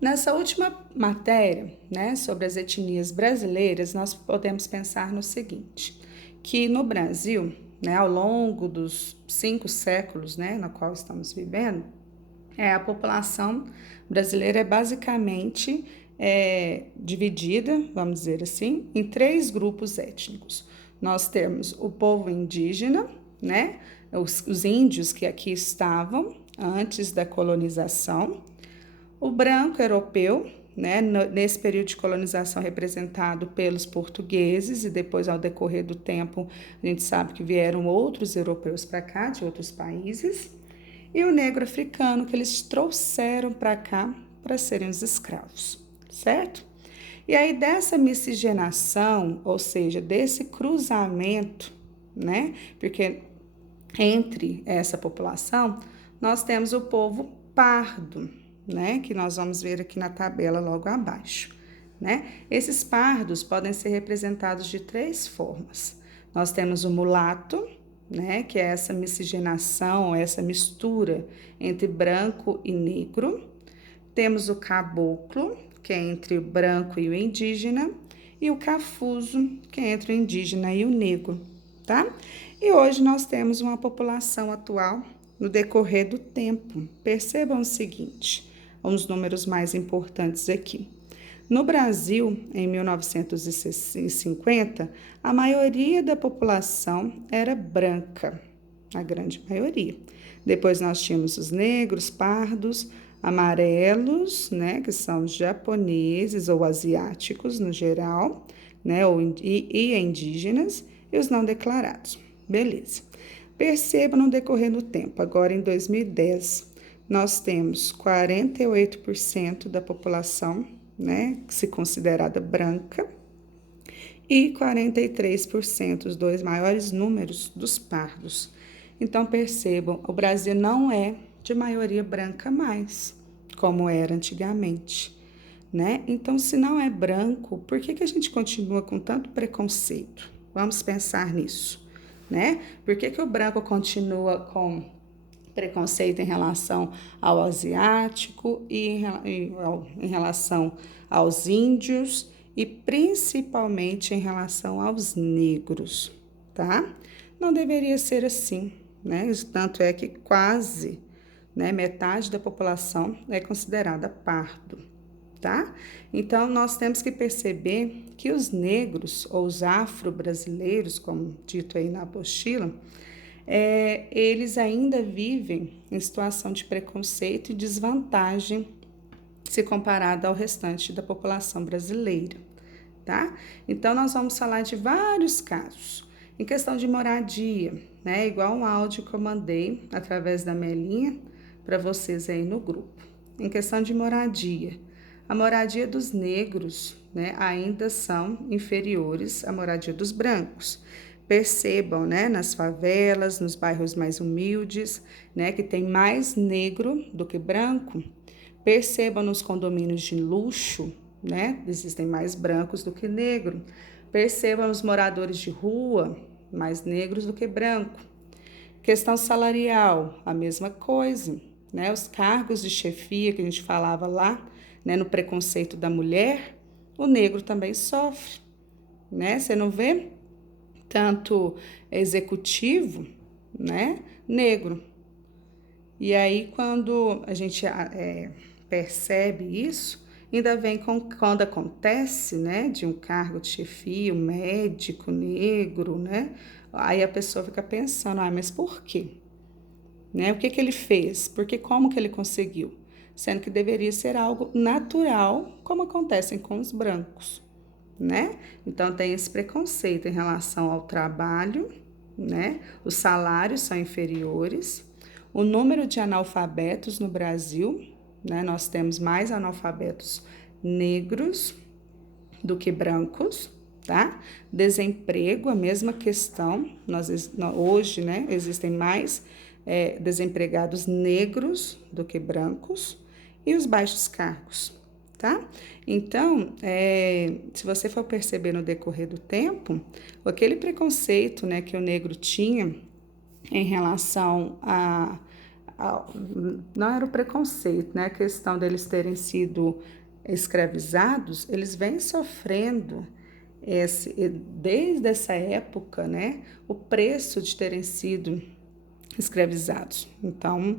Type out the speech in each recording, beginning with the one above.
Nessa última matéria, né, sobre as etnias brasileiras, nós podemos pensar no seguinte, que no Brasil, né, ao longo dos 5 séculos, né, no qual estamos vivendo, a população brasileira é basicamente dividida, vamos dizer assim, em 3 grupos étnicos. Nós temos o povo indígena, né, os índios que aqui estavam antes da colonização, o branco europeu, né, nesse período de colonização representado pelos portugueses, e depois, ao decorrer do tempo, a gente sabe que vieram outros europeus para cá, de outros países, e o negro africano, que eles trouxeram para cá para serem os escravos, certo? E aí, dessa miscigenação, ou seja, desse cruzamento, né, porque entre essa população, nós temos o povo pardo, né, que nós vamos ver aqui na tabela logo abaixo, né? Esses pardos podem ser representados de 3 formas. Nós temos o mulato, né, que é essa miscigenação, essa mistura entre branco e negro. Temos o caboclo, que é entre o branco e o indígena, e o cafuso, que é entre o indígena e o negro, tá? E hoje nós temos uma população atual no decorrer do tempo. Percebam o seguinte, uns números mais importantes aqui. No Brasil, em 1950, a maioria da população era branca, a grande maioria. Depois nós tínhamos os negros, pardos, amarelos, né, que são os japoneses ou asiáticos no geral, né, e indígenas, e os não declarados. Beleza. Perceba no decorrer do tempo, agora em 2010, nós temos 48% da população, né, se considerada branca, e 43%, os 2 maiores números, dos pardos. Então, percebam, o Brasil não é de maioria branca mais, como era antigamente, né? Então, se não é branco, por que a gente continua com tanto preconceito? Vamos pensar nisso, né? Por que o branco continua com preconceito em relação ao asiático e em relação aos índios e principalmente em relação aos negros, tá? Não deveria ser assim, né? Tanto é que quase, né, metade da população é considerada pardo, tá? Então, nós temos que perceber que os negros, ou os afro-brasileiros, como dito aí na apostila, eles ainda vivem em situação de preconceito e desvantagem se comparado ao restante da população brasileira, tá? Então, nós vamos falar de vários casos. Em questão de moradia, né? Igual um áudio que eu mandei através da Melinha para vocês aí no grupo. Em questão de moradia, a moradia dos negros, né, ainda são inferiores à moradia dos brancos. Percebam, né, nas favelas, nos bairros mais humildes, né, que tem mais negro do que branco. Percebam nos condomínios de luxo, né, existem mais brancos do que negro. Percebam os moradores de rua, mais negros do que branco. Questão salarial, a mesma coisa, né? Os cargos de chefia que a gente falava lá, né, no preconceito da mulher, o negro também sofre, né? Você não vê tanto executivo, né, negro. E aí, quando a gente percebe isso, ainda vem quando acontece, né, de um cargo de chefia, um médico negro, né, aí a pessoa fica pensando, mas por quê? Né? O que ele fez? Porque como que ele conseguiu? Sendo que deveria ser algo natural, como acontecem com os brancos, né? Então, tem esse preconceito em relação ao trabalho, né? Os salários são inferiores, o número de analfabetos no Brasil, né? Nós temos mais analfabetos negros do que brancos, tá? Desemprego, a mesma questão, hoje, né, existem mais desempregados negros do que brancos e os baixos cargos, tá? Então, se você for perceber no decorrer do tempo, aquele preconceito, né, que o negro tinha em relação não era o preconceito, né? A questão deles terem sido escravizados, eles vêm sofrendo desde essa época, né? O preço de terem sido escravizados. Então,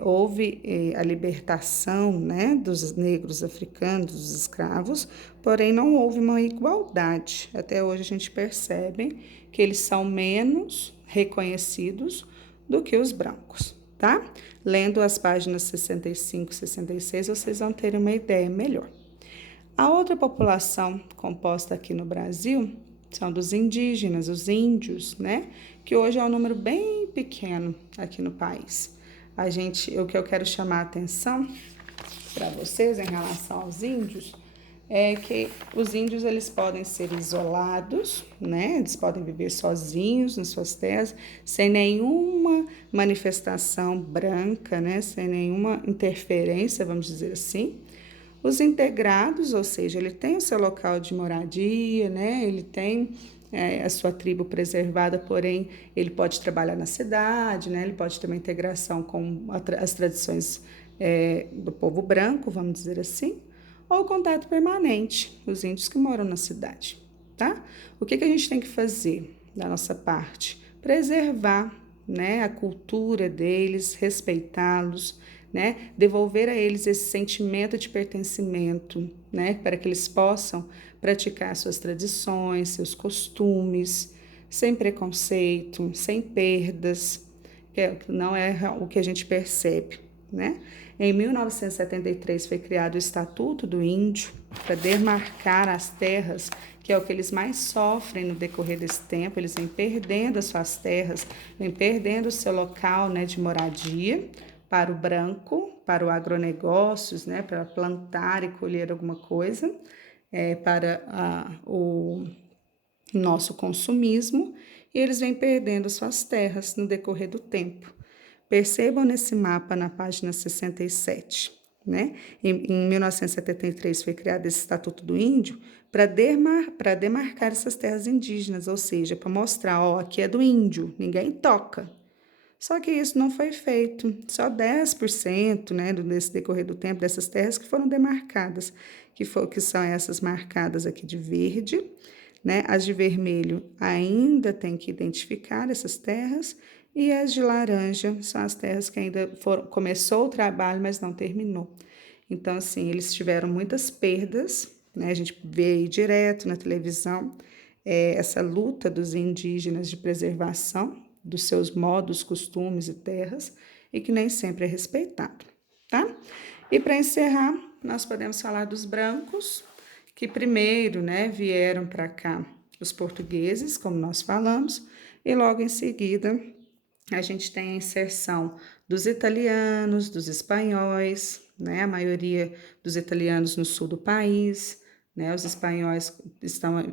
houve a libertação, né, dos negros africanos, dos escravos, porém não houve uma igualdade. Até hoje a gente percebe que eles são menos reconhecidos do que os brancos, tá? Lendo as páginas 65 e 66, vocês vão ter uma ideia melhor. A outra população composta aqui no Brasil são dos indígenas, os índios, né? Que hoje é um número bem pequeno aqui no país. O que eu quero chamar a atenção para vocês em relação aos índios é que os índios eles podem ser isolados, né? Eles podem viver sozinhos nas suas terras, sem nenhuma manifestação branca, né? Sem nenhuma interferência, vamos dizer assim. Os integrados, ou seja, ele tem o seu local de moradia, né? Ele tem a sua tribo preservada, porém ele pode trabalhar na cidade, né? Ele pode ter uma integração com as tradições do povo branco, vamos dizer assim, ou contato permanente, os índios que moram na cidade, tá? O que a gente tem que fazer da nossa parte? Preservar, né, a cultura deles, respeitá-los, né, devolver a eles esse sentimento de pertencimento, né, para que eles possam praticar suas tradições, seus costumes, sem preconceito, sem perdas, que não é o que a gente percebe, né? Em 1973 foi criado o Estatuto do Índio para demarcar as terras, que é o que eles mais sofrem no decorrer desse tempo. Eles vêm perdendo as suas terras, vêm perdendo o seu local, né, de moradia para o branco, para o agronegócios, né, para plantar e colher alguma coisa, para o nosso consumismo, e eles vêm perdendo suas terras no decorrer do tempo. Percebam nesse mapa na página 67, né? Em 1973 foi criado esse Estatuto do Índio para demarcar essas terras indígenas, ou seja, para mostrar, ó, aqui é do índio, ninguém toca. Só que isso não foi feito, só 10%, né, nesse decorrer do tempo, dessas terras que foram demarcadas, que são essas marcadas aqui de verde, né? As de vermelho ainda tem que identificar essas terras, e as de laranja são as terras que ainda começou o trabalho, mas não terminou. Então, assim, eles tiveram muitas perdas, né? A gente vê aí direto na televisão essa luta dos indígenas de preservação dos seus modos, costumes e terras, e que nem sempre é respeitado, tá? E para encerrar, nós podemos falar dos brancos, que primeiro, né, vieram para cá os portugueses, como nós falamos, e logo em seguida a gente tem a inserção dos italianos, dos espanhóis, né, a maioria dos italianos no sul do país, né, os espanhóis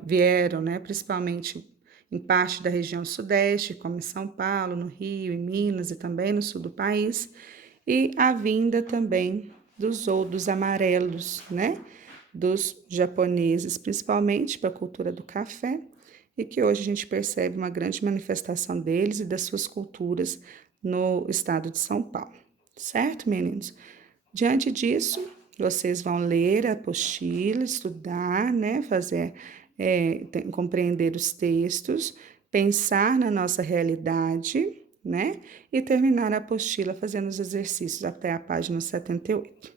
vieram, né, principalmente em parte da região sudeste, como em São Paulo, no Rio, em Minas e também no sul do país, e a vinda também dos amarelos, né, dos japoneses, principalmente para a cultura do café, e que hoje a gente percebe uma grande manifestação deles e das suas culturas no estado de São Paulo, certo, meninos? Diante disso, vocês vão ler a apostila, estudar, né, compreender os textos, pensar na nossa realidade, né, e terminar a apostila fazendo os exercícios até a página 78.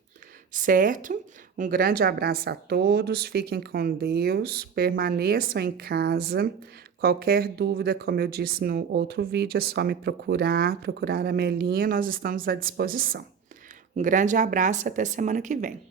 Certo? Um grande abraço a todos, fiquem com Deus, permaneçam em casa. Qualquer dúvida, como eu disse no outro vídeo, é só me procurar a Melinha, nós estamos à disposição. Um grande abraço e até semana que vem.